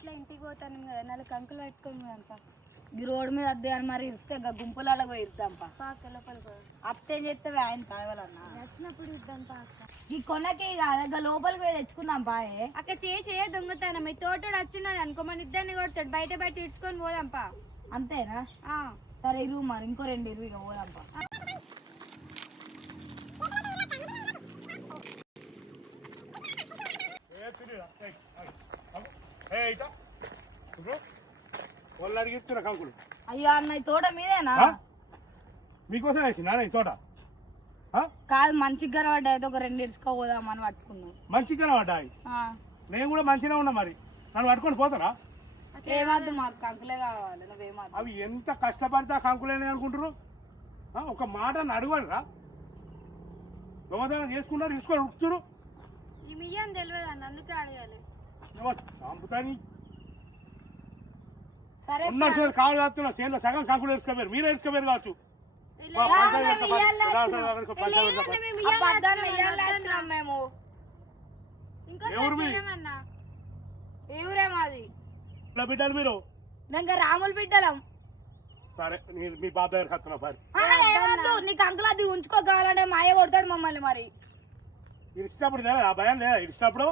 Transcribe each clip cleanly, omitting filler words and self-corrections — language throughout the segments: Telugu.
ఎట్లా ఇంటికి పోతాను కదా 4 కంకులు పెట్టుకోము అంత ఈ రోడ్డు మీద అద్దే అని మరి ఇస్తే గుంపులలో పోయి ఇద్దాంపా పాక లోపలికి అత్తేం చెప్తే ఆయన కావాలన్నా వచ్చినప్పుడు ఇద్దాం పాక ఈ కొనకి కాదు లోపలికి పోయి తెచ్చుకుందాం పాయే అక్కడ చేసే దొంగతనం ఈ తోటోడు వచ్చినాడు అనుకో మన ఇద్దరిని కొడతాడు బయట ఇడ్చుకొని పోదాంపా అంతేనా సరే ఇరువు మరి ఇంకో 2 ఇరువు ఇక పోదాంపా అయ్యా అన్న ఈ తోట మీదేనా మీకోసం వేసిందా ఈ తోట కాదు మంచిగా కనబడ్డా అయితే ఒక 2 ఇసుక పోదామని పట్టుకున్నాం మంచిగా పడ్డాయి నేను కూడా మంచిగా ఉన్నా మరి నన్ను పట్టుకొని పోతారా ఏమాద్దు మాకు కంకులే కావాలి నువ్వేమాద్దు అవి ఎంత కష్టపడితే కంకులేని అనుకుంటారు ఒక మాట అడగరా దొంగతనం చేసుకున్నారు తీసుకొని ఉడుకుతారు ఈ మియ్యని తెలియదు అన్న అందుకే అడగాలి చంపుతాని సరే ఉన్న కావాలి కాస్తున్నా చేనులో సగం కంకులు వేసుకోపోయారు మీరే వేసుకోపోయారు కావచ్చు మేము ఇంకోసారి ఏ ఊరే మాది బిడ్డలు మీరు ఇంకా రాముల బిడ్డలం సరే మీ బాబు దగ్గరికి వస్తున్నా మరి ఏమద్దు నీకు అంకుల్ అది ఉంచుకోగలంటే మాయ కొడతాడు మమ్మల్ని మరి ఇచ్చినప్పుడు లేదా ఆ భయం లేదా ఇచ్చినప్పుడు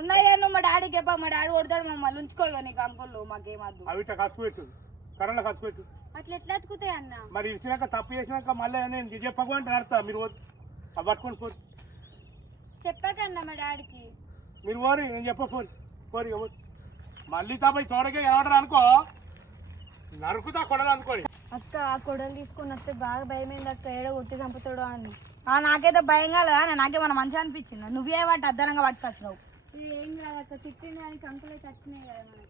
ఉన్నాయి నువ్వు మా డాడీకి చెప్పా మా డాడీ కొడతాడు మమ్మల్ని ఉంచుకోగా నీకు అంకుల్ మాకేమద్దు అవి ఇట్లా కసుకు పెట్టు కరెంట్లో కసుకు పెట్టు అట్లా ఎట్లా ఎత్తుకుతాయి అన్న మరి ఇచ్చినాక తప్పు చేసినాక మళ్ళీ నేను చెప్పకు అంటే నడతా మీరు అవి పట్టుకొని పోరు చెప్పాకన్నా మా డాడీకి మీరు పోరు నేను చెప్పపోరు పోరు మళ్ళీ తప్ప తోడకే ఎవడరు అనుకో నరుకుతా కొడలు అనుకోని అక్క ఆ కొడలు తీసుకొని వస్తే బాగా భయమైంది అక్క ఏడో కొట్టి చంపుతాడో అని నాకైతే భయం కాలేదా నాకేమన్నా మంచిగా అనిపించింది నువ్వే వాటి అద్దనంగా పట్టుకొచ్చినావు ఏం కాదు అక్క తిట్టిన దానికి అంకులైతే వచ్చినాయి కదా మనకి